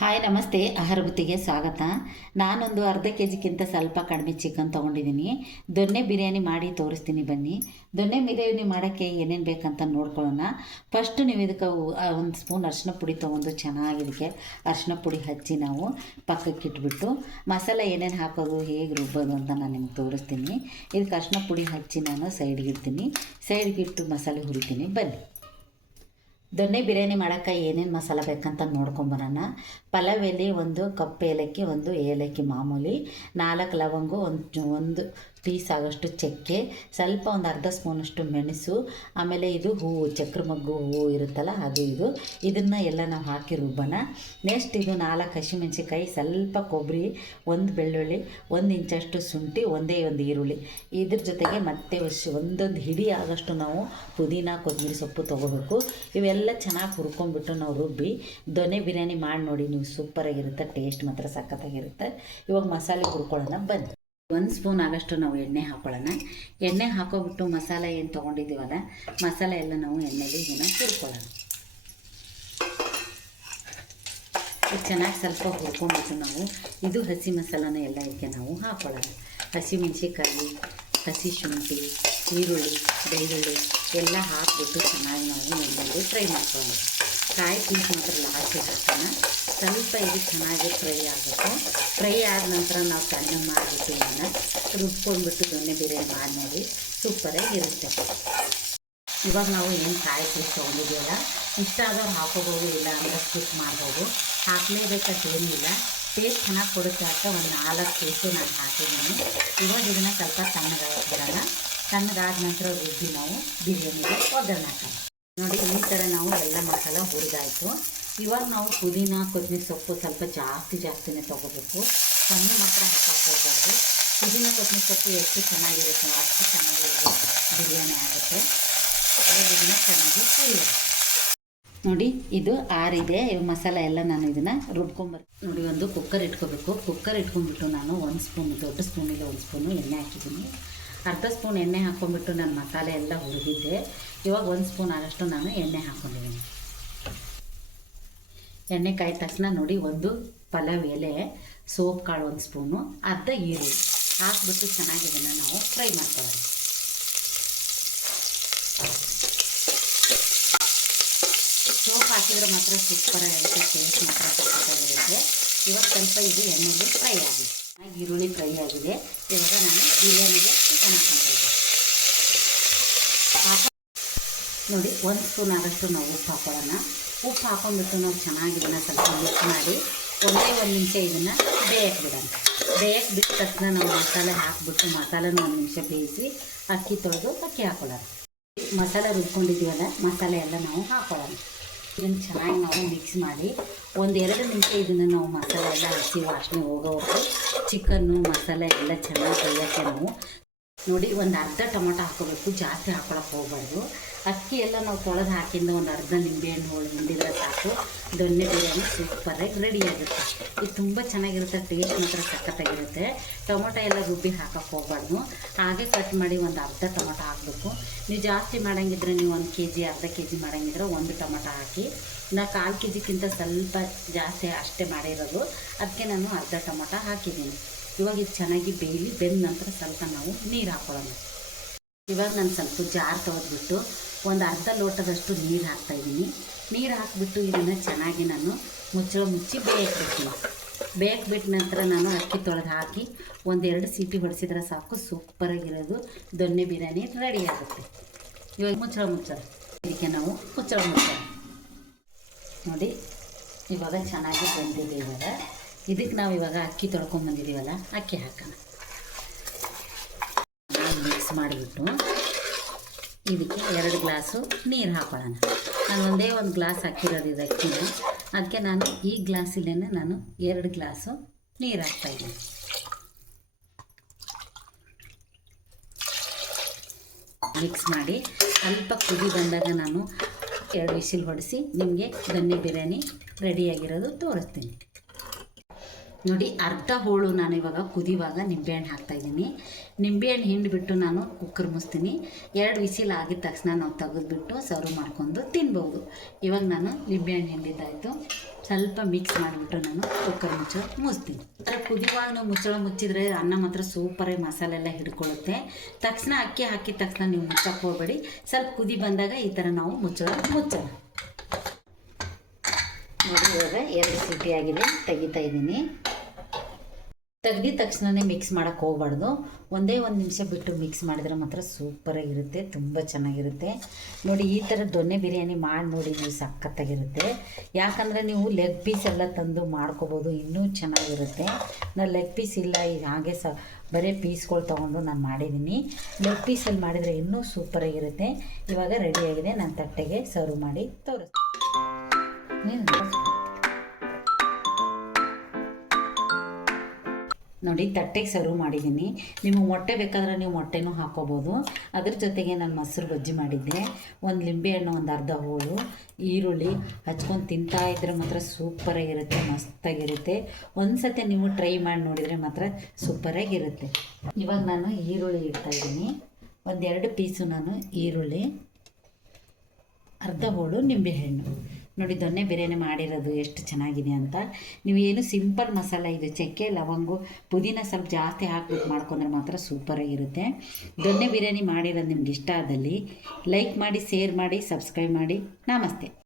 Hi ನಮಸ್ತೆ. ಆಹಾರ ಬುತ್ತಿಗೆ ಸ್ವಾಗತ. ನಾನೊಂದು ಅರ್ಧ ಕೆ ಜಿಗಿಂತ ಸ್ವಲ್ಪ ಕಡಿಮೆ ಚಿಕನ್ ತೊಗೊಂಡಿದ್ದೀನಿ. ದೊನ್ನೆ ಬಿರಿಯಾನಿ ಮಾಡಿ ತೋರಿಸ್ತೀನಿ ಬನ್ನಿ. ದೊನ್ನೆ ಬಿರಿಯಾನಿ ಮಾಡೋಕ್ಕೆ ಏನೇನು ಬೇಕಂತ ನೋಡ್ಕೊಳ್ಳೋಣ. ಫಸ್ಟ್ ನೀವು ಇದಕ್ಕೆ ಒಂದು ಸ್ಪೂನ್ ಅರಿಶಿನ ಪುಡಿ ತೊಗೊಂಡು ಚೆನ್ನಾಗಿ ಇದಕ್ಕೆ ಅರಿಶಿನ ಪುಡಿ ಹಚ್ಚಿ ನಾವು ಪಕ್ಕಕ್ಕೆ ಇಟ್ಬಿಟ್ಟು ಮಸಾಲೆ ಏನೇನು ಹಾಕೋದು ಹೇಗೆ ರುಬ್ಬೋದು ಅಂತ ನಾನು ನಿಮ್ಗೆ ತೋರಿಸ್ತೀನಿ. ಇದಕ್ಕೆ ಅರಿಶಿನ ಪುಡಿ ಹಚ್ಚಿ ನಾನು ಸೈಡ್ಗೆ ಇಡ್ತೀನಿ. ಸೈಡ್ಗೆ ಇಟ್ಟು ಮಸಾಲೆ ಹುರಿತೀನಿ ಬನ್ನಿ. ದೊನ್ನೆ ಬಿರಿಯಾನಿ ಮಾಡೋಕ್ಕೆ ಏನೇನು ಮಸಾಲೆ ಬೇಕಂತ ನೋಡ್ಕೊಂಬರೋಣ. ಪಲಾವ್ ಎಲೆ, ಒಂದು ಕಪ್ಪು ಏಲಕ್ಕಿ, ಒಂದು ಏಲಕ್ಕಿ ಮಾಮೂಲಿ, 4 ಲವಂಗ, ಒಂದು ಪೀಸ್ ಆಗೋಷ್ಟು ಚಕ್ಕೆ, ಸ್ವಲ್ಪ ಒಂದು ಅರ್ಧ ಸ್ಪೂನಷ್ಟು ಮೆಣಸು, ಆಮೇಲೆ ಇದು ಹೂವು, ಚಕ್ರ ಮಗ್ಗು ಹೂವು ಇರುತ್ತಲ್ಲ ಅದು ಇದನ್ನು ಎಲ್ಲ ನಾವು ಹಾಕಿ ರುಬ್ಬೋಣ. ನೆಕ್ಸ್ಟ್ ಇದು 4 ಹಸಿಮೆಣ್ಸಿಕಾಯಿ, ಸ್ವಲ್ಪ ಕೊಬ್ಬರಿ, ಒಂದು ಬೆಳ್ಳುಳ್ಳಿ, 1 ಇಂಚಷ್ಟು ಶುಂಠಿ, ಒಂದೇ ಒಂದು ಈರುಳ್ಳಿ. ಇದ್ರ ಜೊತೆಗೆ ಮತ್ತೆ ಒಂದೊಂದು ಹಿಡಿ ಆಗೋಷ್ಟು ನಾವು ಪುದೀನ ಕೊತ್ತಂಬರಿ ಸೊಪ್ಪು ತೊಗೋಬೇಕು. ಇವೆಲ್ಲ ಚೆನ್ನಾಗಿ ಹುರ್ಕೊಂಡ್ಬಿಟ್ಟು ನಾವು ರುಬ್ಬಿ ದೊನ್ನೆ ಬಿರಿಯಾನಿ ಮಾಡಿ ನೋಡಿ ನೀವು. ಸೂಪರಾಗಿರುತ್ತೆ, ಟೇಸ್ಟ್ ಮಾತ್ರ ಸಖತ್ತಾಗಿರುತ್ತೆ. ಇವಾಗ ಮಸಾಲೆ ಹುರ್ಕೊಳ್ಳೋಣ ಬನ್ನಿ. 1 ಸ್ಪೂನ್ ಆಗೋಷ್ಟು ನಾವು ಎಣ್ಣೆ ಹಾಕ್ಕೊಳ್ಳೋಣ. ಎಣ್ಣೆ ಹಾಕೋಬಿಟ್ಟು ಮಸಾಲೆ ಏನು ತೊಗೊಂಡಿದ್ದೀವಲ್ಲ, ಮಸಾಲೆ ಎಲ್ಲ ನಾವು ಎಣ್ಣೆಲಿ ಇದನ್ನು ಹುರ್ಕೊಳ್ಳೋಣ. ಚೆನ್ನಾಗಿ ಸ್ವಲ್ಪ ಹುರ್ಕೊಂಡ್ಬಿಟ್ಟು ನಾವು ಇದು ಹಸಿ ಮಸಾಲನ ಎಲ್ಲ ಇದಕ್ಕೆ ನಾವು ಹಾಕ್ಕೊಳ್ಳೋಣ. ಹಸಿಮೆಣ್ಸಿಕಾಯಿ, ಹಸಿ ಶುಂಠಿ, ಈರುಳ್ಳಿ, ಬೆಳ್ಳುಳ್ಳಿ ಎಲ್ಲ ಹಾಕಿಬಿಟ್ಟು ಚೆನ್ನಾಗಿ ನಾವು ಎಣ್ಣೆಯಲ್ಲಿ ಫ್ರೈ ಮಾಡ್ಕೊಳ್ಳೋಣ. ಕಾಯಿ ಪೀಸ್ ಮಾತ್ರ ಲಾಸ್ಟಿಗೆ ಹಾಕೋಣ. ಸ್ವಲ್ಪ ಇದು ಚೆನ್ನಾಗಿ ಫ್ರೈ ಆಗುತ್ತೆ. ಫ್ರೈ ಆದ ನಂತರ ನಾವು ತಣ್ಣಗೆ ಮಾಡಿಬಿಟ್ಟು ಇದನ್ನು ರುಬ್ಕೊಂಡ್ಬಿಟ್ಟು ದೊನ್ನೆ ಬಿರಿಯಾನಿ ಮಾಡಿ ನೋಡಿ, ಸೂಪರಾಗಿ ಇರುತ್ತೆ. ಇವಾಗ ನಾವು ಏನು ಕಾಯಿ ಪೀಸ್ ತೊಗೊಂಡಿದ್ದೀವಲ್ಲ, ಇಷ್ಟ ಆದವ್ರು ಹಾಕೋಬೋದು, ಇಲ್ಲ ಅಂದರೆ ಸ್ಕಿಪ್ ಮಾಡ್ಬೋದು. ಹಾಕಲೇಬೇಕಂತ ಏನಿಲ್ಲ, ಟೇಸ್ಟ್ ಚೆನ್ನಾಗಿ ಕೊಡುತ್ತೆ ಅಂತ ಒಂದು 4 ಪೀಸು ನಾನು ಹಾಕಿದ್ದೀನಿ. ಇವಾಗ ಇದನ್ನು ಸ್ವಲ್ಪ ತಣ್ಣಗಾಗೋಣ. ತಣ್ಣಗಾದ ನಂತರ ರುಬ್ಬಿ ನಾವು ಬಿರಿಯಾನಿಗೆ ಒಗ್ಗರಣೆ ಹಾಕೋಣ. ನೋಡಿ, ಈ ಥರ ನಾವು ಎಲ್ಲ ಮಸಾಲ ಹುರಿದಾಯಿತು. ಇವಾಗ ನಾವು ಪುದೀನ ಕೊತ್ತಂಬರಿ ಸೊಪ್ಪು ಸ್ವಲ್ಪ ಜಾಸ್ತಿನೇ ತೊಗೋಬೇಕು. ಕಮ್ಮಿ ಮಾತ್ರ ಹಾಕಕ್ಕೆ ಹೋಗಬಾರ್ದು. ಪುದೀನ ಕೊತ್ತಂಬರಿ ಸೊಪ್ಪು ಎಷ್ಟು ಚೆನ್ನಾಗಿರುತ್ತೆ ಅಷ್ಟು ಚೆನ್ನಾಗಿ ಬಿರಿಯಾನಿ ಆಗುತ್ತೆ. ಇದನ್ನು ಚೆನ್ನಾಗಿ ಹುರಿಯೋಣ. ನೋಡಿ, ಇದು ಆರಿದೆ. ಮಸಾಲೆ ಎಲ್ಲ ನಾನು ಇದನ್ನು ರುಬ್ಕೊಂಬರ್ತೀನಿ. ನೋಡಿ, ಒಂದು ಕುಕ್ಕರ್ ಇಟ್ಕೋಬೇಕು. ಕುಕ್ಕರ್ ಇಟ್ಕೊಂಡ್ಬಿಟ್ಟು ನಾನು 1 ಸ್ಪೂನ್, ದೊಡ್ಡ ಸ್ಪೂನಿಗೆ 1 ಸ್ಪೂನು ಎಣ್ಣೆ ಹಾಕಿದ್ದೀನಿ. ಅರ್ಧ ಸ್ಪೂನ್ ಎಣ್ಣೆ ಹಾಕ್ಕೊಂಡ್ಬಿಟ್ಟು ನಾನು ಮಸಾಲೆ ಎಲ್ಲ ಹುರಿದಿದ್ದೆ. ಇವಾಗ 1 ಸ್ಪೂನ್ ಆಗೋಷ್ಟು ನಾನು ಎಣ್ಣೆ ಹಾಕ್ಕೊಂಡಿದ್ದೀನಿ. ಎಣ್ಣೆ ಕಾಯ್ದ ತಕ್ಷಣ ನೋಡಿ, ಒಂದು ಪಲಾವ್ ಎಲೆ, ಸೋಪ್ ಕಾಳು 1 ಸ್ಪೂನು, ಅರ್ಧ ಈರುಳ್ಳಿ ಹಾಕ್ಬಿಟ್ಟು ಚೆನ್ನಾಗಿ ಇದನ್ನು ನಾವು ಫ್ರೈ ಮಾಡ್ಕೊಳ್ಳೋಣ. ಸೋಪ್ ಹಾಕಿದರೆ ಮಾತ್ರ ಸೂಪರಾಗಿರುತ್ತೆ, ಟೇಸ್ಟ್ ಮಾತ್ರ ಸೂಪರಾಗಿರುತ್ತೆ. ಇವಾಗ ಸ್ವಲ್ಪ ಇದು ಎಣ್ಣೆಗೆ ಫ್ರೈ ಆಗಿದೆ. ಈರುಳ್ಳಿ ಫ್ರೈ ಆಗಿದೆ. ಇವಾಗ ನಾನು ಬಿರಿಯಾನಿಗೆ ಚಿಕನ್ ಹಾಕ್ಕೊಳ್ತಾ ನೋಡಿ, 1 ಸ್ಪೂನ್ ಆಗೋಷ್ಟು ನಾವು ಉಪ್ಪು ಹಾಕೊಳ್ಳೋಣ. ಉಪ್ಪು ಹಾಕೊಂಡ್ಬಿಟ್ಟು ನಾವು ಚೆನ್ನಾಗಿ ಇದನ್ನು ಸ್ವಲ್ಪ ಮಿಕ್ಸ್ ಮಾಡಿ ಒಂದೇ 1 ನಿಮಿಷ ಇದನ್ನು ಬೇಯಕ್ಕೆ ಬಿಡೋಣ. ಬೇಯಕ್ಕೆ ಬಿಟ್ಟ ತಕ್ಷಣ ನಾವು ಮಸಾಲೆ ಹಾಕಿಬಿಟ್ಟು ಮಸಾಲೆನ 1 ನಿಮಿಷ ಬೇಯಿಸಿ ಅಕ್ಕಿ ತೊಳೆದು ಅಕ್ಕಿ ಹಾಕೊಳ್ಳೋಣ. ಮಸಾಲೆ ರುಬ್ಕೊಂಡಿದ್ದೀವಲ್ಲ, ಮಸಾಲೆ ಎಲ್ಲ ನಾವು ಹಾಕೊಳ್ಳೋಣ. ಇದನ್ನು ಚೆನ್ನಾಗಿ ನಾವು ಮಿಕ್ಸ್ ಮಾಡಿ 1-2 ನಿಮಿಷ ಇದನ್ನು ನಾವು ಮಸಾಲೆ ಎಲ್ಲ ಹಸಿ ವಾಸನೆ ಹೋಗೋವರೆಗೂ ಚಿಕನ್ನು ಮಸಾಲೆ ಎಲ್ಲ ಚೆನ್ನಾಗಿ ಬೇಯೋಕ್ಕೆ ನಾವು ನೋಡಿ ಒಂದು ಅರ್ಧ ಟೊಮೊಟೊ ಹಾಕೋಬೇಕು. ಜಾಸ್ತಿ ಹಾಕೊಳಕ್ಕೆ ಹೋಗಬಾರ್ದು. ಅಕ್ಕಿ ಎಲ್ಲ ನಾವು ತೊಳೆದು ಹಾಕಿಂದ ಒಂದು ಅರ್ಧ ನಿಂಬೆಹಣ್ಣು ಹಿಂಡಿದ್ರೆ ಸಾಕು, ದೊನ್ನೆ ಬಿರಿಯಾನಿ ಸೂಪರಾಗಿ ರೆಡಿಯಾಗುತ್ತೆ. ಇದು ತುಂಬ ಚೆನ್ನಾಗಿರುತ್ತೆ, ಟೇಸ್ಟ್ ಮಾತ್ರ ಸಖತ್ತಾಗಿರುತ್ತೆ. ಟೊಮೊಟೊ ಎಲ್ಲ ರುಬ್ಬಿ ಹಾಕೋಕ್ಕೆ ಹೋಗಬಾರ್ದು. ಹಾಗೆ ಕಟ್ ಮಾಡಿ ಒಂದು ಅರ್ಧ ಟೊಮೊಟೊ ಹಾಕಬೇಕು. ನೀವು ಜಾಸ್ತಿ ಮಾಡೋಂಗಿದ್ರೆ ನೀವು 1 ಕೆ ಜಿ, ಅರ್ಧ ಕೆ ಜಿ ಮಾಡೋಂಗಿದ್ರೆ 1 ಟೊಮೊಟೊ ಹಾಕಿ. ನಾನು 1/4 ಕೆ ಜಿಗಿಂತ ಸ್ವಲ್ಪ ಜಾಸ್ತಿ ಅಷ್ಟೇ ಮಾಡಿರೋದು, ಅದಕ್ಕೆ ನಾನು ಅರ್ಧ ಟೊಮೊಟೊ ಹಾಕಿದ್ದೀನಿ. ಇವಾಗ ಇದು ಚೆನ್ನಾಗಿ ಬೇಯಲಿ. ಬೆಂದ ನಂತರ ಸ್ವಲ್ಪ ನಾವು ನೀರು ಹಾಕೊಳ್ಳೋಣ. ಇವಾಗ ನಾನು ಸ್ವಲ್ಪ ಜಾರ್ ತೊಳೆದ್ಬಿಟ್ಟು ಒಂದು ಅರ್ಧ ಲೋಟದಷ್ಟು ನೀರು ಹಾಕ್ತಾಯಿದ್ದೀನಿ. ನೀರು ಹಾಕಿಬಿಟ್ಟು ಇದನ್ನು ಚೆನ್ನಾಗಿ ನಾನು ಮುಚ್ಚಳ ಮುಚ್ಚಿ ಬೇಯಕ್ಕೆ ಬಿಡ್ತೀನಿ. ಬೇಯಕ್ಕೆ ಬಿಟ್ಟ ನಂತರ ನಾನು ಅಕ್ಕಿ ತೊಳೆದು ಹಾಕಿ 1-2 ಸೀಟಿ ಹೊಡೆಸಿದ್ರೆ ಸಾಕು, ಸೂಪರಾಗಿರೋದು ದೊನ್ನೆ ಬಿರಿಯಾನಿ ರೆಡಿ ಆಗುತ್ತೆ. ಇವಾಗ ಮುಚ್ಚಳ ಇದಕ್ಕೆ ನಾವು ಮುಚ್ಚಳ ನೋಡಿ, ಇವಾಗ ಚೆನ್ನಾಗಿ ಬೆಂದಿದೆ. ಇದಕ್ಕೆ ನಾವು ಇವಾಗ ಅಕ್ಕಿ ತೊಳ್ಕೊಂಬಂದಿದ್ದೀವಲ್ಲ, ಅಕ್ಕಿ ಹಾಕೋಣ. ಮಿಕ್ಸ್ ಮಾಡಿಬಿಟ್ಟು ಇದಕ್ಕೆ 2 ಗ್ಲಾಸು ನೀರು ಹಾಕೊಳ್ಳೋಣ. ನಾನು ಒಂದೇ 1 ಗ್ಲಾಸ್ ಹಾಕಿರೋದು ಇದು ಅಕ್ಕಿನ, ಅದಕ್ಕೆ ನಾನು ಈ ಗ್ಲಾಸಿಲ್ಲೇ ನಾನು 2 ಗ್ಲಾಸು ನೀರು ಹಾಕ್ತಾಯಿದ್ದೀನಿ. ಮಿಕ್ಸ್ ಮಾಡಿ ಸ್ವಲ್ಪ ಕುದಿ ಬಂದಾಗ ನಾನು 2 ವಿಸಿಲ್ ಹೊಡೆಸಿ ನಿಮಗೆ ದೊನ್ನೆ ಬಿರಿಯಾನಿ ರೆಡಿಯಾಗಿರೋದು ತೋರಿಸ್ತೀನಿ. ನೋಡಿ, ಅರ್ಧ ಹೋಳು ನಾನು ಇವಾಗ ಕುದಿಯುವಾಗ ನಿಂಬೆಹಣ್ಣು ಹಾಕ್ತಾಯಿದ್ದೀನಿ. ನಿಂಬೆಹಣ್ಣು ಹಿಂಡಿಬಿಟ್ಟು ನಾನು ಕುಕ್ಕರ್ ಮುಚ್ತೀನಿ. 2 ವಿಸಿಲ್ ಆಗಿದ ತಕ್ಷಣ ನಾವು ತೆಗೆದುಬಿಟ್ಟು ಸರ್ವ್ ಮಾಡ್ಕೊಂಡು ತಿನ್ಬೋದು. ಇವಾಗ ನಾನು ನಿಂಬೆಹಣ್ಣು ಹಿಂಡಿದ್ದಾಯಿತು. ಸ್ವಲ್ಪ ಮಿಕ್ಸ್ ಮಾಡಿಬಿಟ್ಟು ನಾನು ಕುಕ್ಕರ್ ಮುಚ್ಚಳ ಮುಚ್ತೀನಿ. ಕುದಿಯುವಾಗ ನಾವು ಮುಚ್ಚಳ ಮುಚ್ಚಿದ್ರೆ ಅನ್ನ ಮಾತ್ರ ಸೂಪರಾಗಿ ಮಸಾಲೆ ಎಲ್ಲ ಹಿಡ್ಕೊಳ್ಳುತ್ತೆ. ತಕ್ಷಣ ಅಕ್ಕಿ ಹಾಕಿದ ತಕ್ಷಣ ನೀವು ಮುಚ್ಚಕ್ಕೆ ಹೋಗಬೇಡಿ. ಸ್ವಲ್ಪ ಕುದಿ ಬಂದಾಗ ಈ ಥರ ನಾವು ಮುಚ್ಚಳ ಮುಚ್ಚೋಣ. ನೋಡಿ ಇವಾಗ 2 ಸೀಟಿ ಆಗಿದೆ, ತೆಗಿತಾ ಇದ್ದೀನಿ. ತೆಗ್ದಿದ ತಕ್ಷಣವೇ ಮಿಕ್ಸ್ ಮಾಡೋಕ್ಕೆ ಹೋಗ್ಬಾರ್ದು. ಒಂದೇ 1 ನಿಮಿಷ ಬಿಟ್ಟು ಮಿಕ್ಸ್ ಮಾಡಿದ್ರೆ ಮಾತ್ರ ಸೂಪರಾಗಿರುತ್ತೆ, ತುಂಬ ಚೆನ್ನಾಗಿರುತ್ತೆ. ನೋಡಿ ಈ ಥರ ದೊನ್ನೆ ಬಿರಿಯಾನಿ ಮಾಡಿ ನೋಡಿ, ನೀವು ಸಖತ್ತಾಗಿರುತ್ತೆ. ಯಾಕಂದರೆ ನೀವು ಲೆಗ್ ಪೀಸ್ ಎಲ್ಲ ತಂದು ಮಾಡ್ಕೋಬೋದು, ಇನ್ನೂ ಚೆನ್ನಾಗಿರುತ್ತೆ. ನಾನು ಲೆಗ್ ಪೀಸ್ ಇಲ್ಲ, ಈಗ ಹಾಗೆ ಬರೀ ಪೀಸ್ಗಳು ತೊಗೊಂಡು ನಾನು ಮಾಡಿದ್ದೀನಿ. ಲೆಗ್ ಪೀಸಲ್ಲಿ ಮಾಡಿದರೆ ಇನ್ನೂ ಸೂಪರಾಗಿರುತ್ತೆ. ಇವಾಗ ರೆಡಿಯಾಗಿದೆ, ನಾನು ತಟ್ಟೆಗೆ ಸರ್ವ್ ಮಾಡಿ ತೋರಿಸ್ತೀನಿ. ನೋಡಿ ತಟ್ಟೆಗೆ ಸರ್ವ್ ಮಾಡಿದ್ದೀನಿ. ನಿಮಗೆ ಮೊಟ್ಟೆ ಬೇಕಾದ್ರೆ ನೀವು ಮೊಟ್ಟೆನೂ ಹಾಕ್ಕೋಬೋದು. ಅದ್ರ ಜೊತೆಗೆ ನಾನು ಮೊಸರು ಬಜ್ಜಿ ಮಾಡಿದ್ದೆ. 1 ಲಿಂಬೆಹಣ್ಣು, 1 ಅರ್ಧ ಹೋಳು ಈರುಳ್ಳಿ ಹಚ್ಕೊಂಡು ತಿಂತಾ ಇದ್ರೆ ಮಾತ್ರ ಸೂಪರಾಗಿರುತ್ತೆ, ಮಸ್ತಾಗಿರುತ್ತೆ. ಒಂದು ಸತಿ ನೀವು ಟ್ರೈ ಮಾಡಿ ನೋಡಿದರೆ ಮಾತ್ರ ಸೂಪರಾಗಿರುತ್ತೆ. ಇವಾಗ ನಾನು ಈರುಳ್ಳಿ ಇಡ್ತಾಯಿದ್ದೀನಿ. 1-2 ಪೀಸು ನಾನು ಈರುಳ್ಳಿ, ಅರ್ಧ ಹೋಳು ನಿಂಬೆಹಣ್ಣು. ನೋಡಿ ದೊನ್ನೆ ಬಿರಿಯಾನಿ ಮಾಡಿರೋದು ಎಷ್ಟು ಚೆನ್ನಾಗಿದೆ ಅಂತ. ನೀವು ಏನು ಸಿಂಪಲ್ ಮಸಾಲೆ ಇದು, ಚಕ್ಕೆ ಲವಂಗು ಪುದೀನ ಸ್ವಲ್ಪ ಜಾಸ್ತಿ ಹಾಕ್ಬಿಟ್ಟು ಮಾಡ್ಕೊಂಡ್ರೆ ಮಾತ್ರ ಸೂಪರಾಗಿರುತ್ತೆ. ದೊನ್ನೆ ಬಿರಿಯಾನಿ ಮಾಡಿರೋದು ನಿಮ್ಗೆ ಇಷ್ಟ ಆದಲ್ಲಿ ಲೈಕ್ ಮಾಡಿ, ಶೇರ್ ಮಾಡಿ, ಸಬ್ಸ್ಕ್ರೈಬ್ ಮಾಡಿ. ನಮಸ್ತೆ.